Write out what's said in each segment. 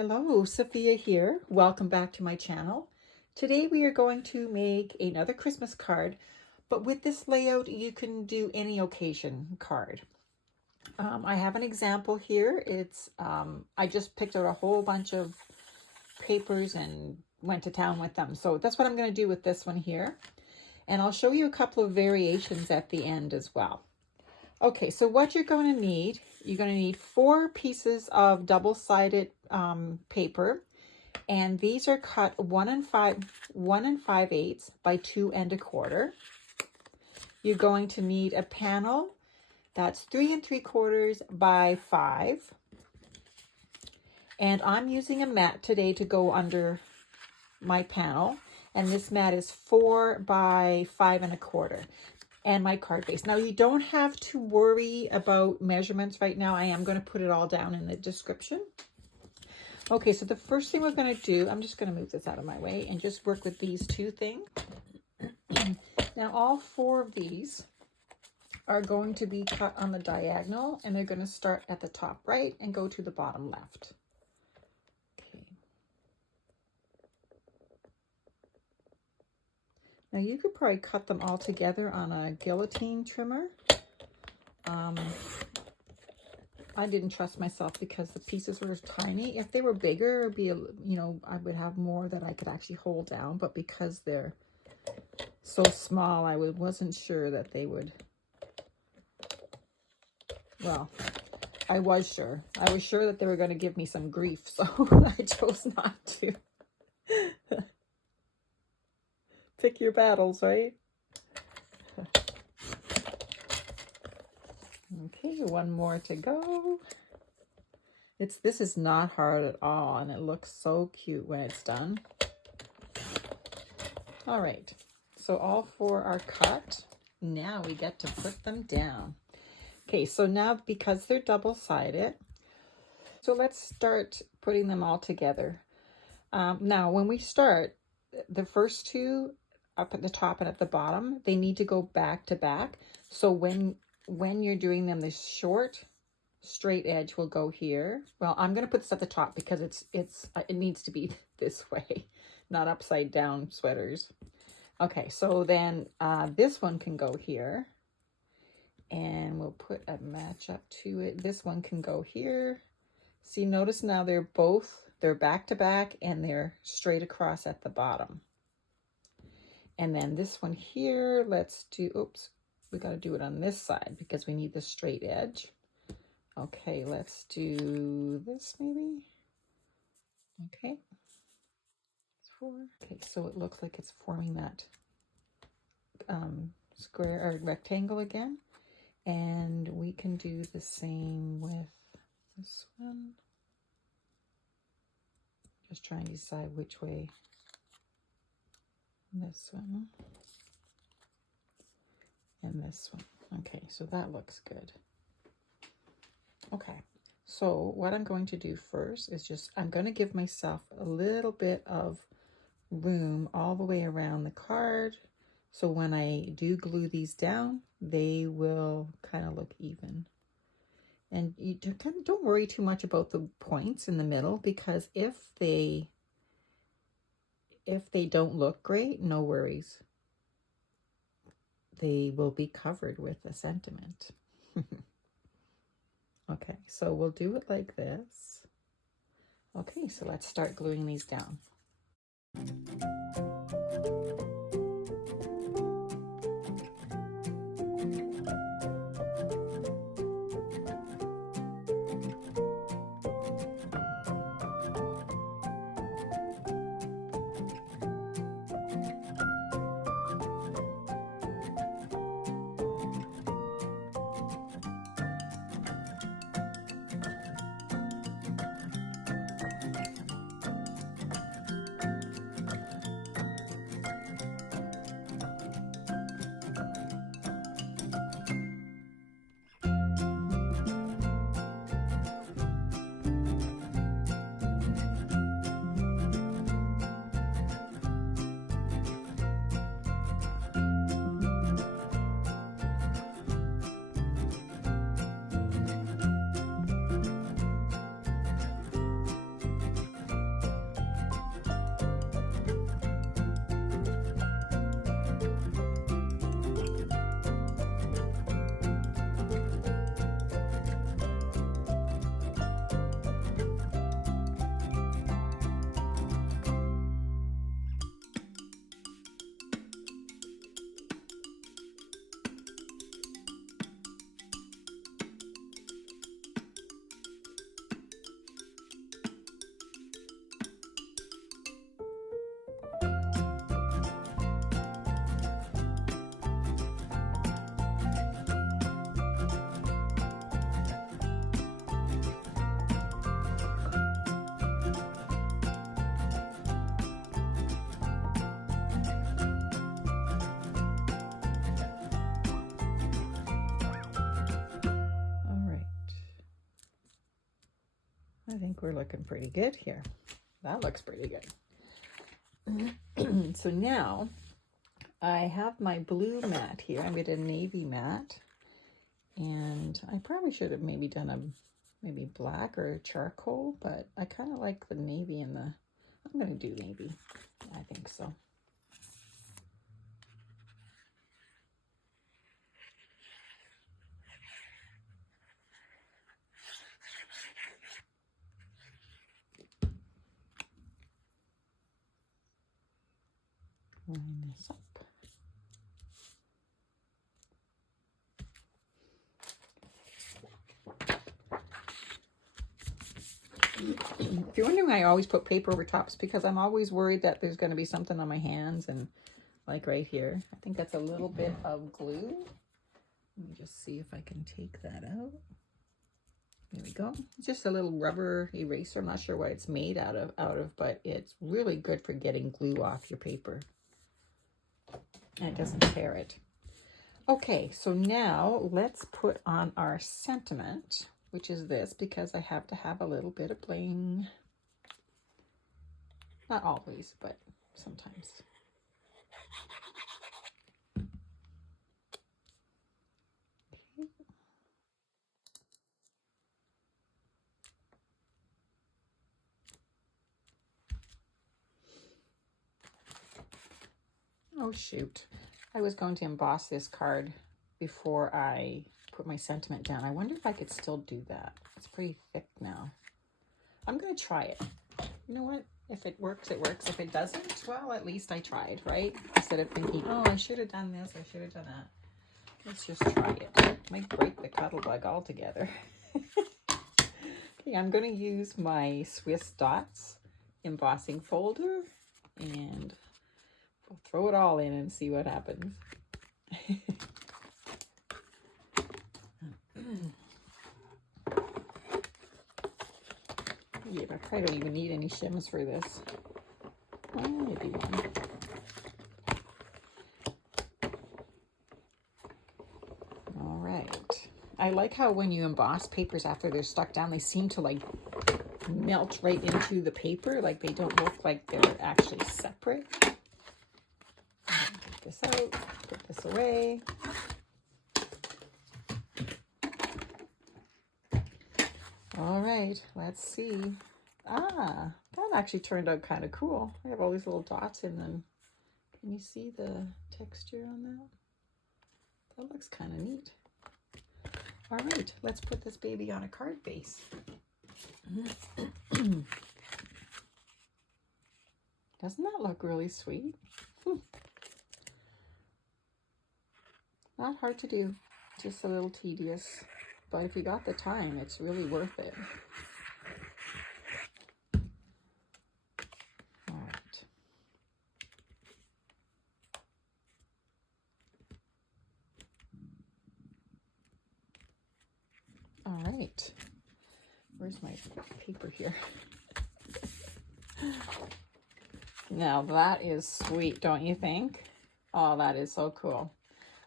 Hello, Sophia here. Welcome back to my channel. Today we are going to make another Christmas card, but with this layout you can do any occasion card. I have an example here. I just picked out a whole bunch of papers and went to town with them. So that's what I'm going to do with this one here. And I'll show you a couple of variations at the end as well. Okay, so what you're going to need, 4 pieces of double-sided paper, and these are cut 1 5/8 by 2 1/4. You're going to need a panel that's 3 3/4 by 5, and I'm using a mat today to go under my panel, and this mat is 4 by 5 1/4. And my card base. Now you don't have to worry about measurements right now. I am going to put it all down in the description. Okay, so the first thing we're going to do, I'm just going to move this out of my way and just work with these 2 things. Now all 4 of these are going to be cut on the diagonal, and they're going to start at the top right and go to the bottom left. Now you could probably cut them all together on a guillotine trimmer. I didn't trust myself because the pieces were tiny. If they were bigger, it'd be, I would have more that I could actually hold down. But because they're so small, I wasn't sure that they would. Well, I was sure. I was sure that they were going to give me some grief, so I chose not to. Pick your battles, right? Okay, 1 more to go. This is not hard at all, and it looks so cute when it's done. All right, so all 4 are cut. Now we get to put them down. Okay, so now because they're double-sided, so let's start putting them all together. Now, when we start, the first 2 up at the top and at the bottom, they need to go back to back. So when you're doing them, the short straight edge will go here. Well, I'm going to put this at the top because it needs to be this way, not upside down sweaters. Okay, so then this one can go here, and we'll put a match up to it. This one can go here. See, notice now they're back to back and they're straight across at the bottom. And then this one here, let's do, oops, we got to do it on this side because we need the straight edge. Okay, let's do this maybe. Okay. 4. Okay, so it looks like it's forming that square or rectangle again. And we can do the same with this one. Just trying to decide which way. This one and this one. Okay, so that looks good. Okay, so what I'm going to do first is I'm going to give myself a little bit of room all the way around the card, so when I do glue these down, they will kind of look even. And you don't worry too much about the points in the middle, because if they don't look great, no worries. They will be covered with a sentiment. Okay, so we'll do it like this. Okay, so let's start gluing these down. I think we're looking pretty good here. That looks pretty good. So now I have my blue mat here. I made a navy mat, and I probably should have maybe done a maybe black or charcoal, but I kind of like the navy and I'm going to do navy. I think so. Line this up. If you're wondering, I always put paper over tops because I'm always worried that there's going to be something on my hands, and like right here, I think that's a little bit of glue. Let me just see if I can take that out. There we go. It's just a little rubber eraser. I'm not sure what it's made out of, but it's really good for getting glue off your paper. And it doesn't tear it. Okay, so now let's put on our sentiment, which is this, because I have to have a little bit of bling. Not always, but sometimes. Okay. Oh shoot, I was going to emboss this card before I put my sentiment down. I wonder if I could still do that. It's pretty thick now. I'm going to try it. You know what? If it works, it works. If it doesn't, well, at least I tried, right? Instead of thinking, oh, I should have done this, I should have done that. Let's just try it. Might break the cuddle bug altogether. Okay, I'm going to use my Swiss Dots embossing folder, and we'll throw it all in and see what happens. Yeah, I probably don't even need any shims for this. Well, maybe one. All right. I like how when you emboss papers after they're stuck down, they seem to like melt right into the paper. Like they don't look like they're actually separate. Take this out, put this away. All right, let's see. Ah, that actually turned out kind of cool. I have all these little dots in them. Can you see the texture on that? That looks kind of neat. All right, let's put this baby on a card base. Doesn't that look really sweet? Not hard to do, just a little tedious. But if you got the time, it's really worth it. All right. All right. Where's my paper here? Now that is sweet, don't you think? Oh, that is so cool.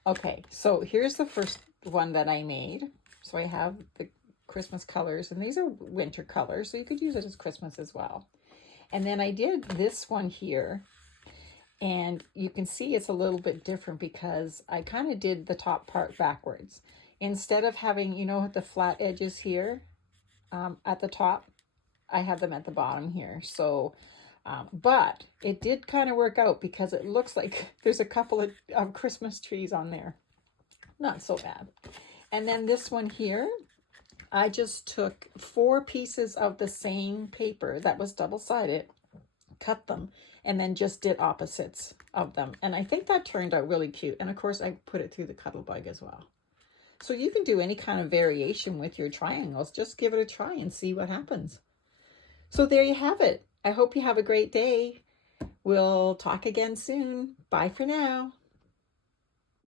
Okay, so here's the first one that I made. So I have the Christmas colors, and these are winter colors, so you could use it as Christmas as well. And then I did this one here, and you can see it's a little bit different because I kind of did the top part backwards. Instead of having, you know, the flat edges here at the top, I have them at the bottom here. So, but it did kind of work out because it looks like there's a couple of Christmas trees on there. Not so bad. And then this one here, I just took 4 pieces of the same paper that was double-sided, cut them, and then just did opposites of them. And I think that turned out really cute. And of course, I put it through the cuddle bug as well. So you can do any kind of variation with your triangles. Just give it a try and see what happens. So there you have it. I hope you have a great day. We'll talk again soon. Bye for now.